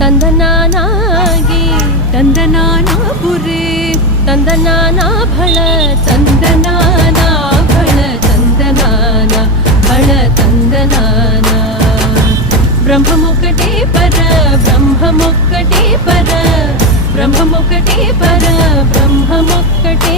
ತಂದನಾನಾಗಿ ತಂದನಾನಾಪುರೇ ತಂದನಾನ ಫಳ ತಂದನಾನ ಫಳ ತಂದನಾನ ಫಳ ತಂದನಾನ ಬ್ರಹ್ಮಮೊಕ್ಕಟೇ ಪರ ಬ್ರಹ್ಮಮೊಕ್ಕಟೇ ಪರ ಬ್ರಹ್ಮಮೊಕ್ಕಟೇ ಪರ ಬ್ರಹ್ಮಮೊಕ್ಕಟೇ